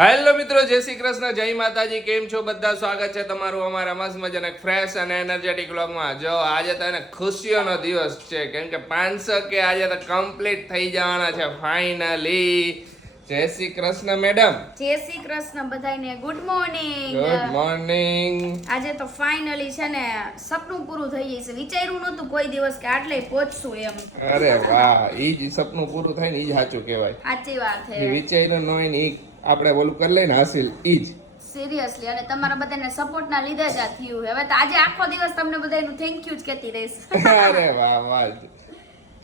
Hello મિત્રો, જય શ્રી કૃષ્ણ, જય માતાજી. કેમ છો બધા? સ્વાગત છે તમારું અમારા મસ્ત મજાના ફ્રેશ અને એનર્જેટિક વ્લોગમાં. જો આજે તો એને ખુશીઓનો દિવસ છે, કેમ કે 500 કે આજે તો કમ્પ્લીટ થઈ જવાના છે ફાઇનલી. જય શ્રી કૃષ્ણ મેડમ. જય શ્રી કૃષ્ણ બધાને. Good morning. Good morning. આજે તો ફાઇનલી છે ને સપનું પૂરું થઈ જશે. વિચાર્યું નતું કોઈ દિવસ કે આટલે પહોંચશું એમ. અરે વાહ, ઈ જ સપનું પૂરું થાય ને ઈ જ સાચું કહેવાય. સાચી વાત છે. વિચાર્યું ન હોય ને ઈ આપણે બોલું કરી લઈને હાસિલ ઈ જ. સિરિયસલી, અને તમારા બધાને સપોર્ટ ના લીધે જ આ થયું. હવે તો આજે આખો દિવસ તમને બધાનું થેન્ક યુ જ કહેતી રહીશ. અરે વાહ વાહ.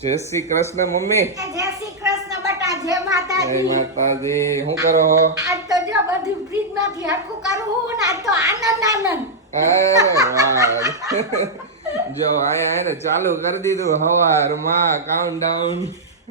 જય શ્રી કૃષ્ણ મમ્મી. જય શ્રી કૃષ્ણ બેટા. જય માતાજી. જય માતાજી. શું કરો? આજ તો જો બધું ફ્રીજ માંથી હરખું કરવું ને આજ તો આનંદ આનંદ. અરે વાહ. જો આયા ચાલુ કરી દીધું હવારમાં કાઉન્ટડાઉન.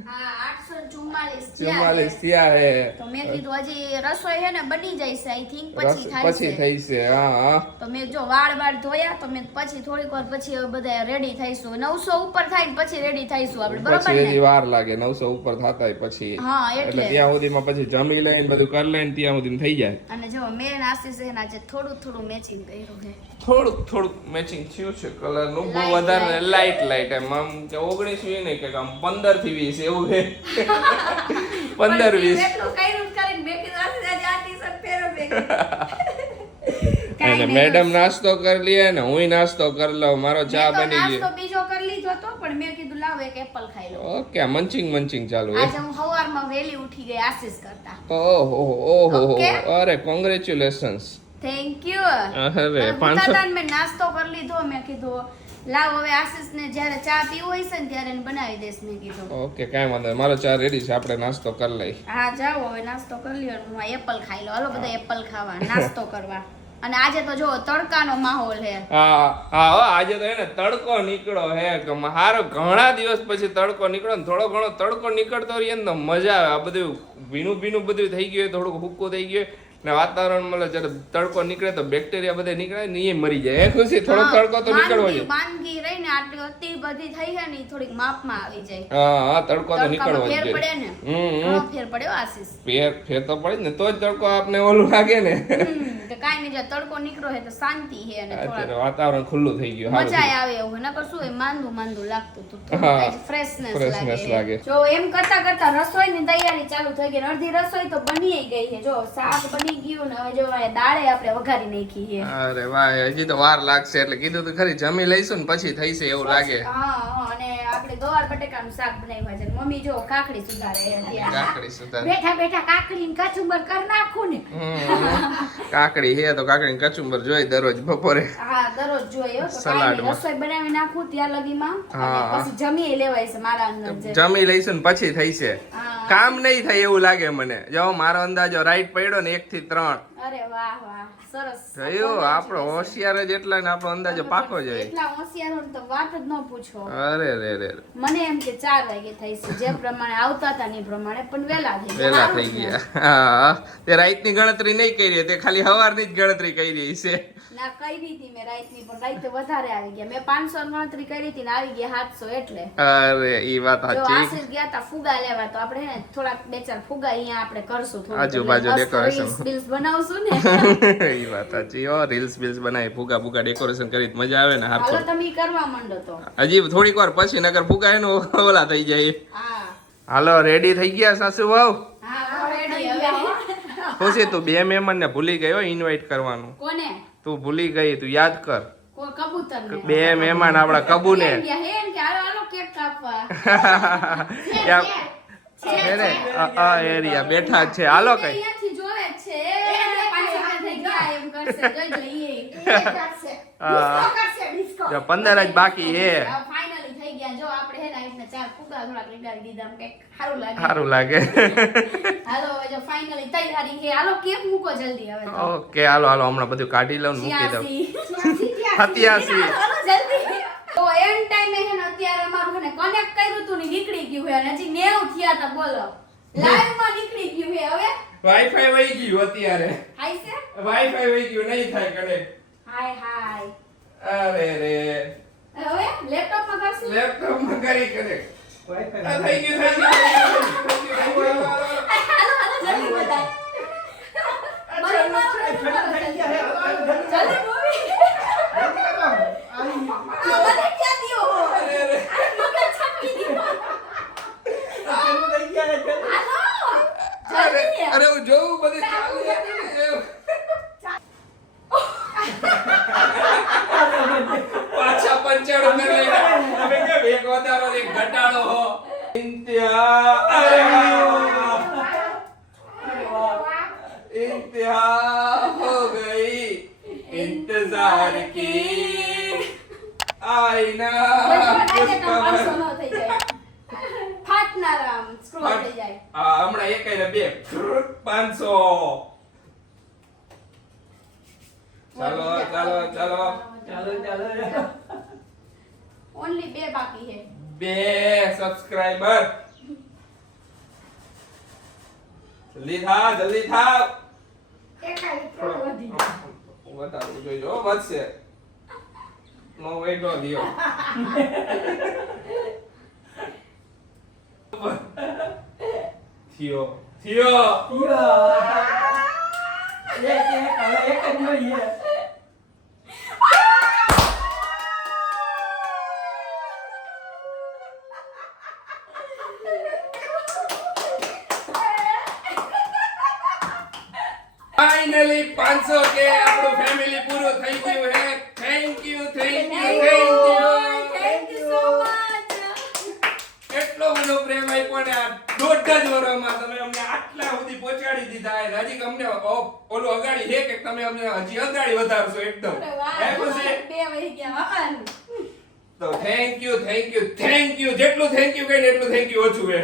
હા, 844 44 થયા હે. તો મેં કીધું હજી રસોઈ છે ને બની જાય છે આઈ થિંક, પછી થાય પછી છે. થઈ છે. હા તો મેં જો વાળ ધોયા, તો મેં પછી થોડીક વાર પછી હવે બધા રેડી થઈશું. 900 ઉપર થાય ને પછી રેડી થઈશું આપણે, બરોબર પછી ને? હજી વાર લાગે 900 ઉપર થતાય પછી. હા, એટલે ત્યાં સુધીમાં પછી જમી લઈને બધું કરી લઈને ત્યાં સુધી થઈ જાય. અને જો મેં આશીષ છે ને આજે થોડું મેચિંગ કર્યું છે. થોડુંક મેચિંગ થયું છે કલર નું. બહુ Light, વધારે લાઈટ એમ કે 19 નહીં કે આમ 15 થી 20 એવું છે. 15 20 એટલું કર્યું કરીને મેં કીધું આશીષ આજે આ ટી-શર્ટ પહેરો મેં અને મેડમ નાસ્તો કરી લે ને હુંય નાસ્તો કરી લઉં. મારો ચા બની ગયો. નાસ્તો બીજો કરી લીધો હતો, પણ મેં કીધું લાવ એક એપલ ખાઈ લઉં. ઓકે, મંચિંગ ચાલુ હે. આજે હું સવારમાં વહેલી ઉઠી ગઈ આશીષ કરતા. ઓહો. Okay. અરે કોંગ્રેચ્યુલેશન્સ. Thank you. અરે 500 મેં નાસ્તો કરી લીધો. મેં કીધું લાવ હવે આશીષને જ્યારે ચા પીવો હોય છે ને ત્યારે એને બનાવી દઈશ. મેં કીધું ઓકે, કાંઈ વાંધો નહીં. મારો ચા રેડી છે, આપણે નાસ્તો કરી લઈ. હા, જાઓ હવે નાસ્તો કરી લ્યો. હું આ એપલ ખાઈ લઉં. હાલો બધા એપલ ખાવા, નાસ્તો કરવા. અને આજે તો જો તડકાનો માહોલ છે. હા આજે તો એને તડકો નીકળો હે. હારો ઘણા દિવસ પછી તડકો નીકળો ને થોડો ઘણો તડકો નીકળતો રહીએ ને તો મજા આવે. આ બધું ભીનું બધું થઈ ગયું, થોડુંક હુક્કું થઈ ગયું ને વાતાવરણ મળે જ્યારે તડકો નીકળે તો બેક્ટેરિયા બધે નીકળે ને એ મરી જાય. એ ખુશી થોડો તડકો તો નીકળવો જોઈએ. માંદગી રહીને આટલી અતિ બધી થઈ છે ને થોડીક માપમાં આવી જાય. હા, તડકો તો નીકળવો ફેર જોઈએ. પડે ને. ઘણો ફેર પડ્યો આશીષ. ફેર તો પડે ને તો જ તડકો આપને ઓલું લાગે ને. તો કાઈ નહીં, જો તડકો નીકળો છે તો શાંતિ છે અને અત્યારે વાતાવરણ ખુલ્લું થઈ ગયું. મજા આવે એવું. નકર શું હોય, માંદું લાગતું હતું. હા, ફ્રેશનેસ freshness લાગે. જો એમ કરતા રસોઈની તૈયારી ચાલુ થઈ ગઈ. અડધી રસોઈ તો બની ગઈ છે. જો શાક બની ગયું ને હવે જો આ દાળે આપણે વઘારી નાખી છે. અરે વાહ, હજી તો વાર લાગશે. એટલે કીધું તો ખરી જમી લઈશું ને પછી થઈશે એવું લાગે. હા, અને આપણે ગવાર બટેકાનું શાક બનાવ્યા છે. મમ્મી જો કાકડી સુધારે છે ત્યાં. કાકડી સુધાર. બેઠા બેઠા કાકડી ને કચુંબર કરી નાખું ને. કાકડી હે તો કાકડી કચુંબર જોઈ દરરોજ બપોરે. હા, દરરોજ જોઈએ તો કાંઈ સલાડમાં. નહીં, રસોઈ બનાવી નાખું ત્યાં લગીમાં. હા. અને પછી જમી લેવાય છે મારા અંદર જે. જમી લઈશું ને પછી થઈશે. હા. કામ નહીં થાય એવું લાગે મને. જો મારો અંદાજો રાઈટ પડ્યો ને 1 થી 3. અરે વાહ સરસ. થયું. આપણો હોશિયાર જ એટલા ને આપણો અંદાજો પાકો જાય. એટલા હોશિયાર હોય ને તો વાત જ ન પૂછો. અરે રે મને એમ કે 4 વાગે થઈ છે, જે પ્રમાણે આવતા હતા ને એ પ્રમાણે, પણ વેલા થઈ ગયા. વેલા સારું થઈ જ ને. ગયા. હા, તે રાઈટની ગણતરી નહીં કરી, તે ખાલી હવારની જ ગણતરી કરી છે. ના, કરી હતી મેં રાઈતની, પણ રાઈતે વધારે આવી ગયા. મેં 500 ગણતરી કરી હતી ને આવી ગયા 700 એટલે. અરે ઈ વાત જો સાચી. આશીષ ગયા તા ફુગા લેવા, તો આપણે હે ને થોડાક 2-4 ફુગા અહીંયા આપણે કરશું. થોડું આજુબાજુ decoration. બિલ્સ બનાવશું ને. ઈ વાત સાચી. રીલ્સ બનાવી ફુગા ડેકોરેશન કરી તો મજા આવે ને. હાલો હારખો તમે ઈ કરવા માંડો તો. હજી થોડીક વાર પછી નગર ફુગા એનું ઓલા થઈ જાય. હા હાલો, રેડી થઈ ગયા સાસુ વહુ? હા, ready હવે. ખુશી, તું 2 મહેમાન ને ભૂલી ગયો ઇન્વાઇટ કરવાનું. કોને? તું ભૂલી ગઈ, તું યાદ કર. કોઈ કબૂતરને. 2 મહેમાન આપડા કબૂને. એમ કે હાલો કેક કાપવા. એરિયા બેઠા જ છે. હાલો કઈ અહીંયાથી જોવે છે. પાછળ થઈ ગયા એમ કરશે. જોઈ ઈ. એ કરશે. ડિસ્કો કરશે ડિસ્કો. જો 15 જ બાકી હે. ફાઇનલી થઈ ગયા. જો આપણે હે ને આટલા 4 ફુગા થોડાક લગાડી દીધા, આમ કંઈક સારું લાગે. સારું લાગે. હાલો હવે જો ફાઇનલી તૈયારી છે. હાલો કેક મૂકો જલ્દી હવે તો. ઓકે, હાલો હમણાં બધું કાઢી લઉં ને મૂકી દઉં. 87. હાલો જલ્દી. તો એન ટાઈમે હે ને અત્યારે અમારું હે ને કનેક્ટ કર્યું તું ને નીકળી ગયું હે. હજી 90 થયા તા, બોલો. લાઈવ માં નીકળી ગયું હે. હવે વાઈફાઈ વહી ગયું અત્યારે. હાઈ છે. વાઈફાઈ વહી ગયું, નહીં થાય કનેક્ટ. હાય. અરે રે, હવે લેપટોપ માં કરશું. લેપટોપ માં કરી કનેક્ટ. વાઈફાઈ થઈ ગયું. હાલો જલ્દી બતાય. એવું બધું ચાલુ હતું ને એવું. પાછા 95 કરી લેવા. તમે કેમ એક વધારો ને એક ઘટાડો હો? ઇન્તહા અરે इंतहा हो गई इंतजार की आईना ફાટનારામ સ્ક્રોલ થઈ જાય. હમણાં એક ને બે 500 ચાલો ચાલો ચાલો ઓન્લી 2 બાકી છે. 2 સબસ્ક્રાઇબર જલ્દી થાવ વધારવું જોઈએ હો, વધશે નો વેઇટ નો દિયો થયો ફાઇનલી 500 કે આપણું ફેમિલી પૂરું થઈ ગયું હે. Thank you thank you so much. એટલો બધો પ્રેમ આપ્યો ને આ દોઢ જ વર્ષમાં તમે અમને આટલા સુધી પહોંચાડી દીધા અને હજી અમને ઓલું અગાડી હે કે તમે અમને હજી અગાડી વધારશો એકદમ હે ખુશી? 2 વહી ગયા હન. તો થેન્ક યુ જેટલું થેન્ક યુ કહીને એટલું થેન્ક યુ ઓછું હે.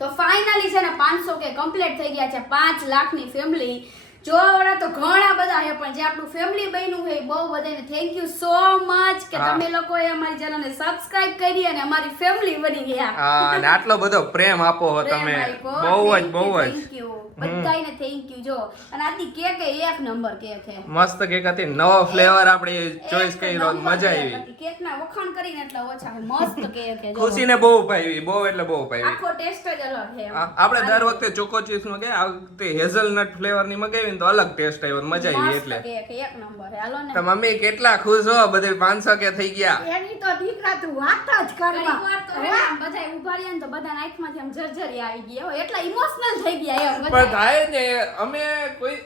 તો ફાઇનલી છે ને 500 કે કમ્પ્લીટ થઈ ગયા છે. 5 લાખની ફેમિલી જોવાવાળા તો ઘણા બધા છે, પણ જે આપણું ફેમિલી બન્યું છે એ બહુ બધાને થેન્ક યુ સો મચ કે હા. તમે લોકોએ અમારી ચેનલને સબસ્ક્રાઇબ કરી અને અમારી ફેમિલી બની ગયા. હા અને આટલો બધો પ્રેમ આપો હો તમે બહુ જ થેન્ક યુ બધાયને થેન્ક યુ. જો અને આની કેક એ એક નંબર કેક છે. મસ્ત કેક હતી. નવો ફ્લેવર આપણે ચોઈસ એક કર્યો નંબર મજા કેક આવી. હતી. કેકના વખાણ કરીને એટલા ઓછા છે. મસ્ત કેક છે. જો. ખુશીને બહુ ભાવી બહુ એટલે બહુ ભાવી. આખો ટેસ્ટ જ અલગ છે. આપણે દર વખતે ચોકો ચિપ્સ મગાવી આ વખતે હેઝલનટ ફ્લેવર ની મગાવી ને તો અલગ ટેસ્ટ આવ્યો મજા આવી મસ્ત એટલે. કેક એક નંબર છે. હાલો ને. તો મમ્મી કેટલા ખુશ હો બધે 500 કે થઈ ગયા. એની તો દીકરા તું વાત જ ઘણી કરવા વાર તો હે ને આમ બધાય ઊભા રહ્યા ને તો બધાના આંખમાંથી આમ ઝરઝરી આવી ગઈ હો. એટલા ઇમોશનલ થઈ ગયા એમ પણ બધાય. થાય ને અમે કોઈ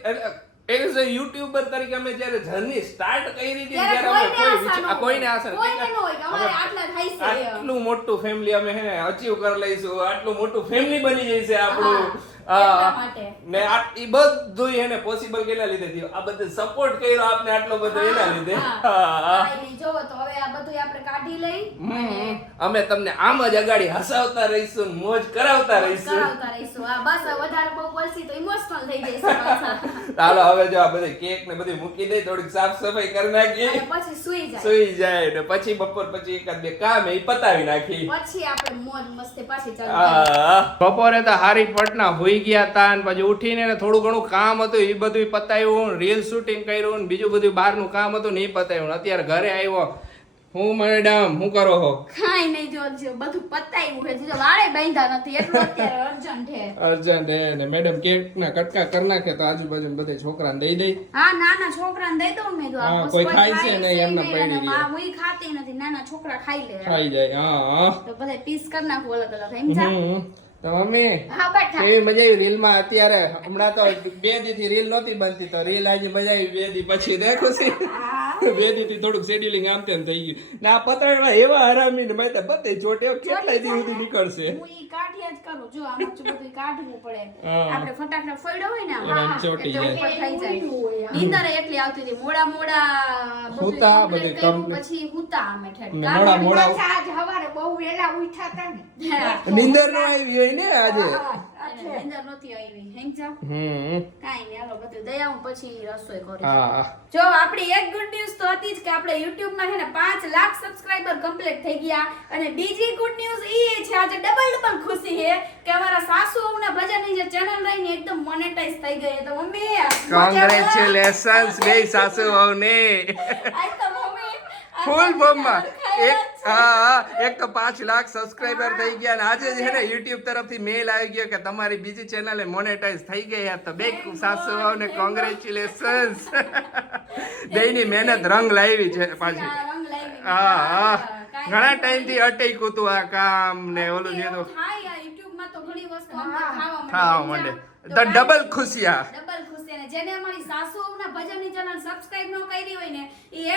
એઝ અ યુટ્યુબર તરીકે અમે જ્યારે જર્ની સ્ટાર્ટ કરી હતી ત્યારે ત્યારે અમે કોઈને આશા ન કોઈને હોય. આશા કોઈને ન હોય કે અમારે આટલા થાય છે એમ. આટલું મોટું ફેમિલી અમે હે અચીવ કરી લઈશું આટલું મોટું ફેમિલી બની જશે આપણું એટલા માટે. ને ઈ બધું એને પોસિબલ કેના લીધે થયું આ બધું સપોર્ટ કર્યો આપને આટલો બધો એના લીધે કાંઈ નહીં. જોવો તો હવે આ બધું આપણે કાઢી લઈ અને અમે તમને આમ જ અગાડી હસાવતા રહીશું ને મોજ કરાવતા રહીશું કરાવતા રહીશું. હા બસ હવે વધારે બહુ બોલશી તો ઇમોશનલ થઈ જશે પાછા. ચાલો હવે જો આ બધી કેક ને બધું મૂકી દઈ થોડીક સાફ સફાઈ કરી નાખી અને પછી સૂઈ જાય. સુઈ જાય ને પછી બપોર પછી એકાદ બે કામ એ પતાવી નાખી પછી આપણે મોજ મસ્તી પાછી ચાલુ કરીએ. બપોરે તો હારી પટના હોઈ ગયા તા ને પછી ઉઠીને થોડું ઘણું કામ હતું એ બધું પતાવ્યું રીલ શૂટિંગ કર્યું ને બીજું બધું બહારનું કામ હતું ને એ પતાવ્યું અત્યારે ઘરે આવ્યો હું મેડમ શું કરો છો કાંઈ નહીં. જો બધું પતાવ્યું છે. જો વાળે બાંધ્યા નથી એટલું અત્યારે અર્જન્ટ છે. અર્જન્ટ હે ને મેડમ કેક ના કટકા કરી નાખે તો આજુબાજુ બધે છોકરાને દઈ દઈ હા નાના છોકરાને દઈ દઉં મેં તો આ હા, બસ કોઈ કોઈ ખાય છે ખાય નહીં, છે એમને નહીં પડી અને રહે. હુંય ખાતી નથી. નાના છોકરા ખાઈ લે. ખાઈ જાય હા તો બધા પીસ કરી નાખું અલગ અલગ સમજા. તો મમ્મી હા બેઠા. કેવી મજા આવી રીલ માં અત્યારે હમણાં તો 2 દી થી રીલ નહોતી બનતી તો રીલ આજે મજા આવી 2 દી પછી દેખો છે 2 દી થી થોડુંક શેડ્યુલિંગ આમ તેમ થઈ ગયું ને આ પતંગમાં એવા હરામી ને મેં બધે ચોટે કેટલા દી સુધી નીકળશે હું ઈ કાઢ્યા જ કરું. જો આમ બધું કાઢવું પડે. હા. આપણે ફટાકડા ફોડ્યો હોય ને આમ, એમાં આમ ચોંટી એટલે જાય. ઉપર થઈ જાય. નીંદર એટલી આવતી હતી. મોડા બધું હુતા, complete બધું કર્યું, complete. પછી હુતા અમે ઠેઠ. ને મોડા મોડા પાછા આજ હવારે બહુ વેલા ઉઠ્યા હતા ને નીંદર નો આવી હોય ને આજે અને નીંદર નહોતી આવી. હેંચા? હમ કાંઈ નહીં. હાલો બધું દઈ આવું પછી રસોઈ કરીશું. હા જો આપણી એક ગુડ ન્યૂઝ તો હતી જ કે આપણે YouTube માં છે ને 5 લાખ સબસ્ક્રાઇબર કમ્પ્લીટ થઈ ગયા અને બીજી ગુડ ન્યૂઝ એ છે આજે ડબલ ખુશી છે કે અમારા સાસુ વહુના ભજનની જે ચેનલ રહી ને એકદમ મોનેટાઇઝ થઈ ગઈ તો મમ્મી કોંગ્રેચ્યુલેશન્સ બે સાસુ વહુને આજ તો મમ્મી ફૂલ ફોર્મમાં એક તો 5 લાખ સબસ્ક્રાઇબર થઈ ગયા અને આજે છે ને YouTube તરફથી મેલ આવી ગયો કે તમારી બીજી ચેનલ મોનેટાઇઝ થઈ ગઈ છે તો બે સાસુ વહુને કોંગ્રેચ્યુલેશન્સ બેયની મહેનત રંગ લાવી છે પાછી રંગ લાવી. હા. કાંઈ ઘણા વાંધો ટાઈમ થી નહીં. અટક્યું તું આ કામ ને ઓલું જે તો થાય આ YouTube માં તો ઘણી વસ્તુ અમને હા, ખાવા માંડે તો ડબલ ખુશિયા. ડબલ ખુશી. અને જેને અમારી સાસુઓના ભજનની ચેનલ સબસ્ક્રાઇબ ન કરી હોય ને એ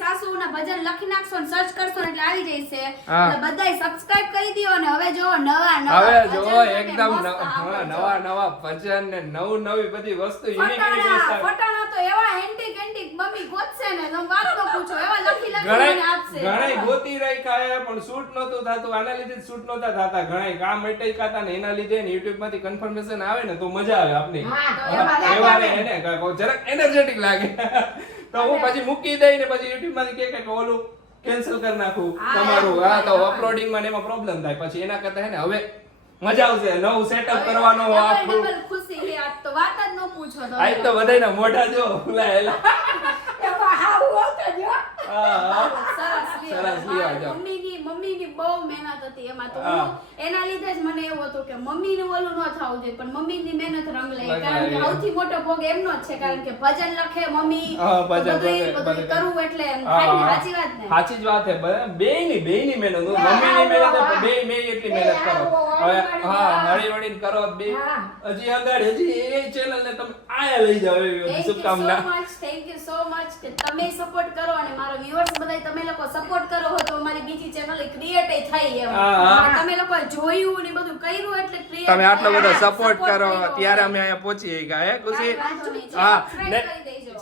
@સાસુઓના ભજન લખી નાખશો ને સર્ચ કરશો ને એટલે આવી જશે. હા. એટલે બધાય સબસ્ક્રાઇબ કરી દયો અને હવે જો નવા હવે ભજન જો સાથે એકદમ મસ્ત આવડે જો. નવા ભજન ને નવી બધી વસ્તુ ફટાણા ફટાણા તો એવા એન્ટિક મમ્મી ગોતશે ને તમે વાત ન પૂછો એવા લખી મને આપશે. ઘણા ગોતી રાખ્યા પણ શૂટ નહોતું થતું, આના લીધે શૂટ નહોતા થતા, ઘણા કામ અટકાતા ને એના લીધે YouTube માંથી કન્ફર્મેશન આવે ને તો મજા આવે આપને. એવા ને એને જરાક એનર્જેટિક લાગે તો હું પછી મૂકી દઈ ને પછી YouTube માંથી કે ઓલું કેન્સલ કરી નાખું તમારું. હા તો અપલોડિંગ માં ને એમાં પ્રોબ્લેમ થાય પછી એના કરતા હે ને હવે મજા આવશે નવું સેટઅપ કરવાનો. ડબલ ખુશી છે આજ તો વાત જ ન પૂછો તમે. આજ તો બધાયના મોઢા જો ફૂલાયેલા. એમાં હાવ હોતો જો. હા સરસ સરસ લ્યો, જો. મમ્મીની બહુ મહેનત હતી એમાં તો હું એના લીધે જ મને એવું હતું કે મમ્મીનું ઓલું ન થવું જોઈએ પણ મમ્મીની મહેનત રંગ લઈ કારણ કે સૌથી મોટો ભોગ એમનો જ છે કારણ કે ભજન લખે મમ્મી હા, તો ભજન બધું બધું કરવું એટલે એમ થાય ને સાચી વાત ને. સાચી જ વાત છે. બેયની મહેનત, મમ્મીની મહેનત બે એટલી મહેનત કરો. હવે હા હળીવળીને કરો બે. હજી આગળ હજી એ ચેનલ ને તમે આયા લઈ જાવ એવી શુભકામના. થેન્ક યુ સો મચ કે તમે સપોર્ટ કરો અને મારા વ્યુઅર્સ બધાય તમે લોકો સપોર્ટ કરો હો તો અમારી બીજી ચેનલ ક્રિએટ થઈ એમ. તમે લોકો જોયું ને બધું કર્યું એટલે ક્રિએટ તમે આટલો બધો સપોર્ટ કરો ત્યારે અમે અહીંયા પહોંચી ગયા હે ખુશી. હા ને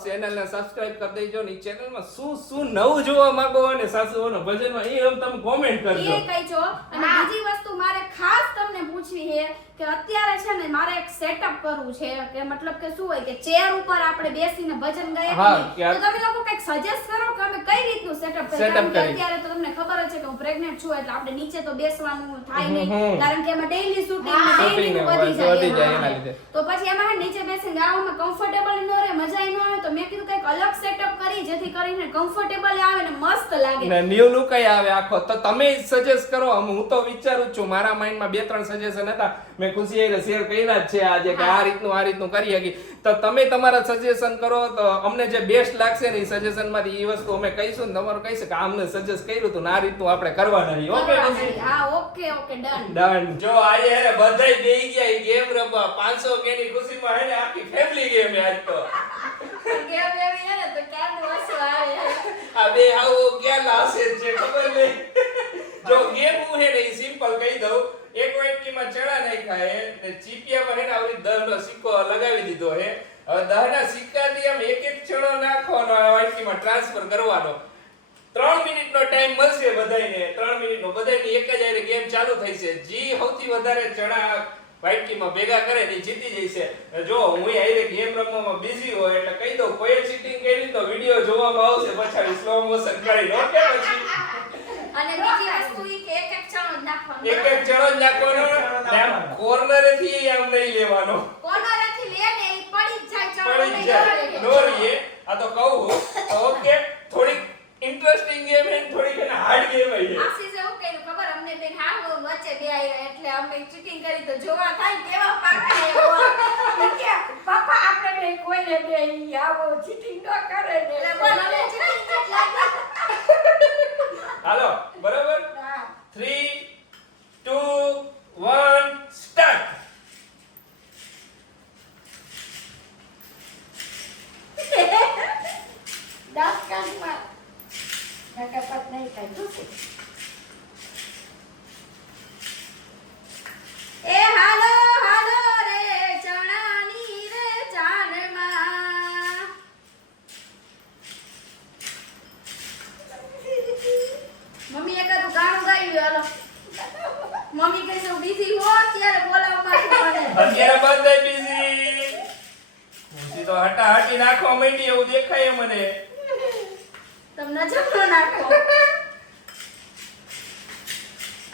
ચેનલ ને સબસ્ક્રાઇબ કરી દેજો ને ચેનલ માં શું નવું જોવા માંગો અને સાસુઓનો ભજનમાં એ તમે કોમેન્ટ કરજો. એ કઈ છો. અને બીજી વસ્તુ મારે ખાસ તમને પૂછવી છે કે અત્યારે છે ને મારે એક સેટઅપ કરવું છે કે મતલબ કે શું હોય કે ચેર ઉપર આપણે બેસીને ભજન ગાઈએ તો તમે લોકો કઈક સજેસ્ટ કરો કે અમે કઈ રીતનું સેટઅપ કરીએ. કારણ કે અત્યારે તો તમને ખબર જ છે કે હું પ્રેગ્નન્ટ છું એટલે આપણે નીચે તો બેસવાનું થાય નહીં કારણ કે એમાં ડેઈલી શૂટિંગ ને ડેઈલી નું વધી જાય એના લીધે. તો પછી એમાં નીચે બેસીને ગાવામાં કમ્ફર્ટેબલ ન રહે મજા ન આવે તો મેં કીધું કઈક અલગ સેટઅપ કરી જેથી કરીને કમ્ફર્ટેબલ આવે ને મસ્ત લાગે ને ન્યુ લુક આવે આખો. તો તમે સજેસ્ટ કરો. હું તો વિચારું છું મારા માઇન્ડમાં 2-3 સજેશન હતા મેં ખુશી એને શેર કર્યા જ છે આજે કે આ રીતનું કરી શકી. તો તમે તમારા સજેશન કરો તો અમને જે બેસ્ટ લાગશે ને એ સજેશન માંથી એ વસ્તુ અમે કહીશું ને તમારું કહીશું કે અમને સજેસ્ટ કર્યું હતું ને આ રીતનું આપણે કરવાના છીએ. ઓકે ખુશી? હા ઓકે ડન ડન. જો આજે હે બધાય બેહી ગયા ઈ ગેમ રમવા 500 કે ની ખુશીમાં હે ને આખી ફેમિલી ગેમ આજ તો. ગેમ એવી હે ને તો ક્યાં વસ્તુ આવે આ બે આવો ક્યાં લાશે છે ખબર નહીં. જો ગેમ હું હે ને ઈ સિમ્પલ કહી દઉં. એક વાટકીમાં ચણા નાખ્યા હે ને ચીપિયામાં હે ને આવરી 10 નો સિક્કો લગાવી દીધો હે. હવે 10 ના સિક્કાથી આમ એક ચણો નાખવાનો આ વાટકીમાં ટ્રાન્સફર કરવાનો. 3 મિનિટનો ટાઈમ મળશે બધાયને. 3 મિનિટનો બધાયની એક જ આરે ગેમ ચાલુ થઈ છે. જી સૌથી વધારે ચણા વાટકીમાં ભેગા કરે ને જીતી જશે. જો હું આરે ગેમ રમવામાં બિઝી હોય એટલે કહી દઉં કોઈ ચીટિંગ કરી તો વિડિયો જોવામાં આવશે પછી સ્લો મોશન કરીને. ઓકે પછી અને બીજી વસ્તુ ઈ કે એક ચણો જ નાખવાનો. એક ચણો જ નાખવાનો. આમ કોર્નરેથી આમ નહીં લેવાનો. કોર્નરેથી લે ને ઈ પડી જ જાય ચણો. પડી જાય નોરીએ. આ તો કહું તો ઓકે થોડીક ઇન્ટરેસ્ટિંગ ગેમ હે થોડીક એને હાર્ડ ગેમ હે. આશીષે એવું કર્યું ખબર અમને બેન હા વચ્ચે બે આવ્યા એટલે અમે ચીટિંગ કરી તો જોવા થાય કેવા પાકા એવો કે પપ્પા આપણે બે કોઈને બે ઈ આવો ચીટિંગ ન કરે ને એટલે બોલ હવે ચીટિંગ જ લાગે. હાલો બરાબર હા 3 2 1 સ્ટાર્ટ. દાસ કાઢમાં નકપત નહીં કાઢું છે. એ હાલો હાલો રે ચણાની રે ચાનમાં મમ્મી એકાદું ગાણું ગાઈ લ્યો હાલો. મમ્મી કહે છે બીજી હો ત્યારે બોલાવવા પડે. અત્યારે બધા બિઝી. ખુશી તો હટાહટી નાખવા માંડી એવું દેખાય મને. તમને જમણો નાખો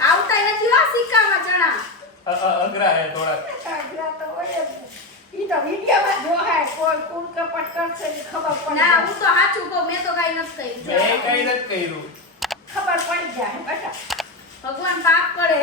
આવતા નથી આ સિક્કામાં ચણા અઘરા હે થોડા. કાગડા તો હોય જ ને. ઈ તો વિડિયોમાં જોહાય કોઈ કુલ કપટ કરશે ને ખબર પડે. ના હું તો સાચું કહું મેં તો કઈ નથી મેં કહ્યું. કઈ નથી કર્યું. ખબર પડી જાય બેટા. ભગવાન પાપ કરે.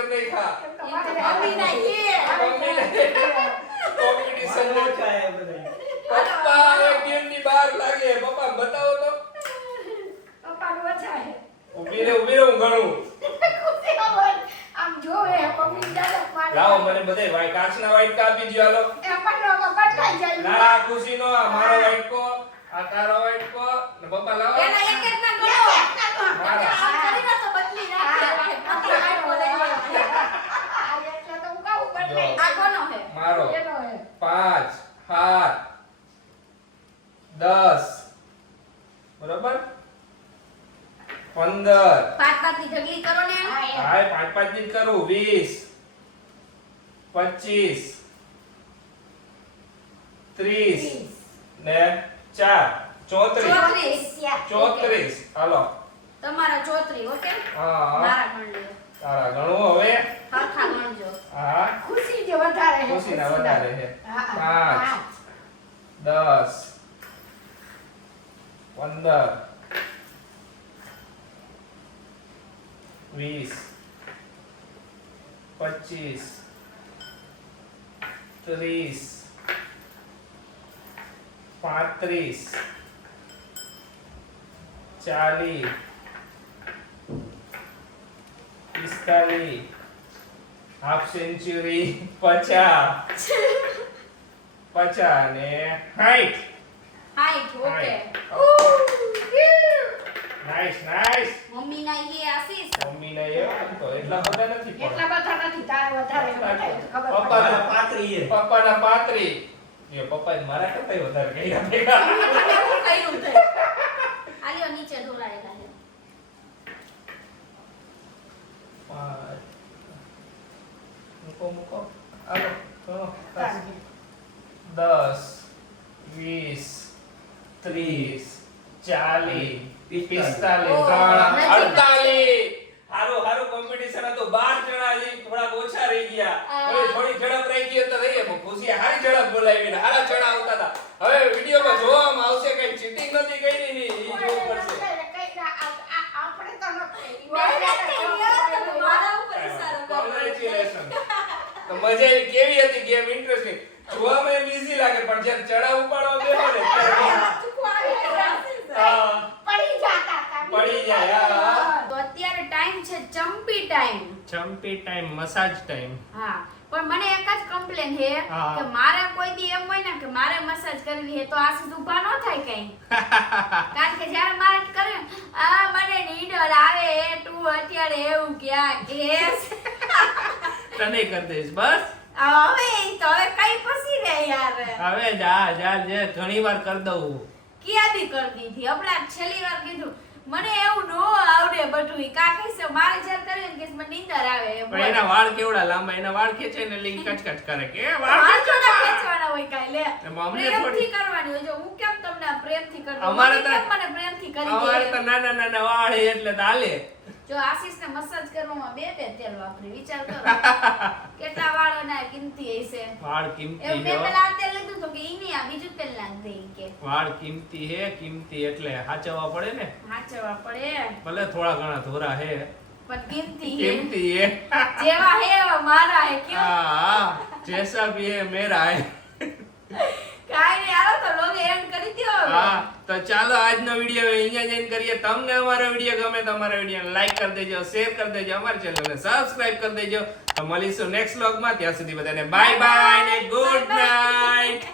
કરી નાખ્યા. એમ તો એ તો મારે મમ્મીના કોમ્પિટિશન ને ઓછા એ બધા. પપ્પા એક ગેમની બહાર લાગે. પપ્પા બતાવો તો. પપ્પાનું ઓછા હે. ઊભી રે હું ગણું. ખુશી ખબર. આમ જોવે મમ્મી દાદા મારે. લાવો મને બધાય વાઈટ કાચના વાઈટ કાપી દ્યો હાલો. એ આપણને બદલાઈ જાય. ના ખુશી નો આ મારો વાઈટ કો આ તારો વાઈટ કો ને પપ્પા લાવો. પેલા એક એક ના ગણો. મારા. આમ કરીને તો બદલી નાખીએ. આપણે હાઈટ બોલાઈ ગયા. આ એટલે તો હું કહું બદલાઈ. આ કોનો હે? મારો એનો હે. 5 7 10 બરોબર 15 પાંચ પાંચની ઢગલી કરો ને. હા, એમ. હાય 5 5 ની જ કરું 20 25 30 ને 4 34 34 હાલો તમારા 34 ઓકે. હા મારા ગણ લ્યો. તારા ગણું હવે હરખા ગણજો. હા ખુશી જે વધારે હે. ખુશીના વધારે છે હા, 5 10 15 20 25 30 35 40 45 હાફ સેન્ચુરી 50 ને 60 height okay. Nice nice mummy ના ઈ આશીષ. મમ્મી ને એ તો એટલા બધા નથી એટલા બધા નથી તારે વધારે બતાય તો ખબર પપ્પા પડે. મારા પાતરી એ. પપ્પાના 35 એ પપ્પાએ મારા કરતા વધારે કહ્યા ભેગા મને એવું કર્યું છે. આલ્યો નીચે ઢોળાયેલા છે. 5 મૂકો આલો ચલો 10 20 30 40 45 ઓહ, 48 હારું કોમ્પિટિશન હતું 12 જણા હજી થોડા ઓછા રહી ગયા થોડી ઝડપ રહી ગઈ તો રહીએ પણ ખુશી હારી ઝડપ બોલાવીને હારા જણા આવતા હતા હવે વિડીયોમાં જોવામાં આવશે કઈ ચીટિંગ નથી કરી ની ઈ જોવું પડશે આપણે તો નથી. મહેનત કરી યાર તમે મારા ઉપર ઇશારો કરો. Congratulations. તો મજા આવી કેવી હતી ગેમ ઇન્ટરેસ્ટિંગ જોવામાં એમ ઈઝી લાગે પણ જ્યારે ચડાવ ઉપાડવા બેહો ને ત્યારે પડી જાતા હતા. પડી જાય, હા. તો અત્યારે ટાઈમ છે ચંપી ટાઈમ. ચંપી ટાઈમ મસાજ ટાઈમ હા પણ મને એક જ કમ્પ્લેન છે હા. કે મારે કોઈ દી એમ હોય ને કે મારે મસાજ કરવી છે તો આશીષ ઊભા ન થાય કઈ. કારણ કે જ્યારે મારે કરે આ મને નીડર આવે તું અત્યારે એવું ક્યાં કેસ. તને કરી દઈશ બસ હવે ઈ તો હવે કઈ પછી રે યાર. હવે જા જે ઘણી વાર કરી દઉં ક્યાંથી કરી દીધી હમણાં છેલ્લી વાર કીધું મને એવું નો આવડે બધું ઈ કા કહીશ મારે જ્યારે કરે ને કે મને નીંદર આવે એમ. પણ એના વાળ કેવડા લાંબા એના વાળ ખેંચે ને એટલે ઈ કચકચ કરે કે વાળ વાળ થોડા ખેંચવાના હોય કાંઈ લે. એમાં અમને પ્રેમથી થોડી- કરવાની હોય જો હું કેમ તમને આ પ્રેમથી કરું અમારે મમ્મી તો- કેમ મને પ્રેમથી કરી અમારે દે. તો નાના નાના વાળ છે એટલે તો હાલે જો આશીષને મસાજ કરવામાં બે તેલ વાપરી વિચાર કરો કેટલા વાળોના કિંમતી હશે. વાળ એવું કિંમતી મેં જો પેલા આ તેલ લીધું તો કે ઈ નહીં આ બીજું તેલ નાખ દે ઈ કે વાળ કિંમતી હે કિંમતી એટલે હાચવવા પડે ને હાચવા પડે ભલે થોડા ઘણા ધોરા હે પણ કિંમતી હે કિંમતી હે જેવા હે એવા મારા હે કયો હા જૈસા ભી હે મેરા હે કાઈ નહીં આવો તો લોગ એન્ડ કરી દ્યો હવે. હા તો ચાલો આજનો વિડીયો અહીંયા જ end કરીએ તમને અમારો વિડીયો ગમે તો અમારા વિડીયોને લાઈક કરી દેજો શેર કરી દેજો અમારી ચેનલને સબસ્ક્રાઇબ કરી દેજો તો મળીશું નેક્સ્ટ વ્લોગમાં ત્યાં સુધી બધાને બાય બાય ને ગુડ નાઇટ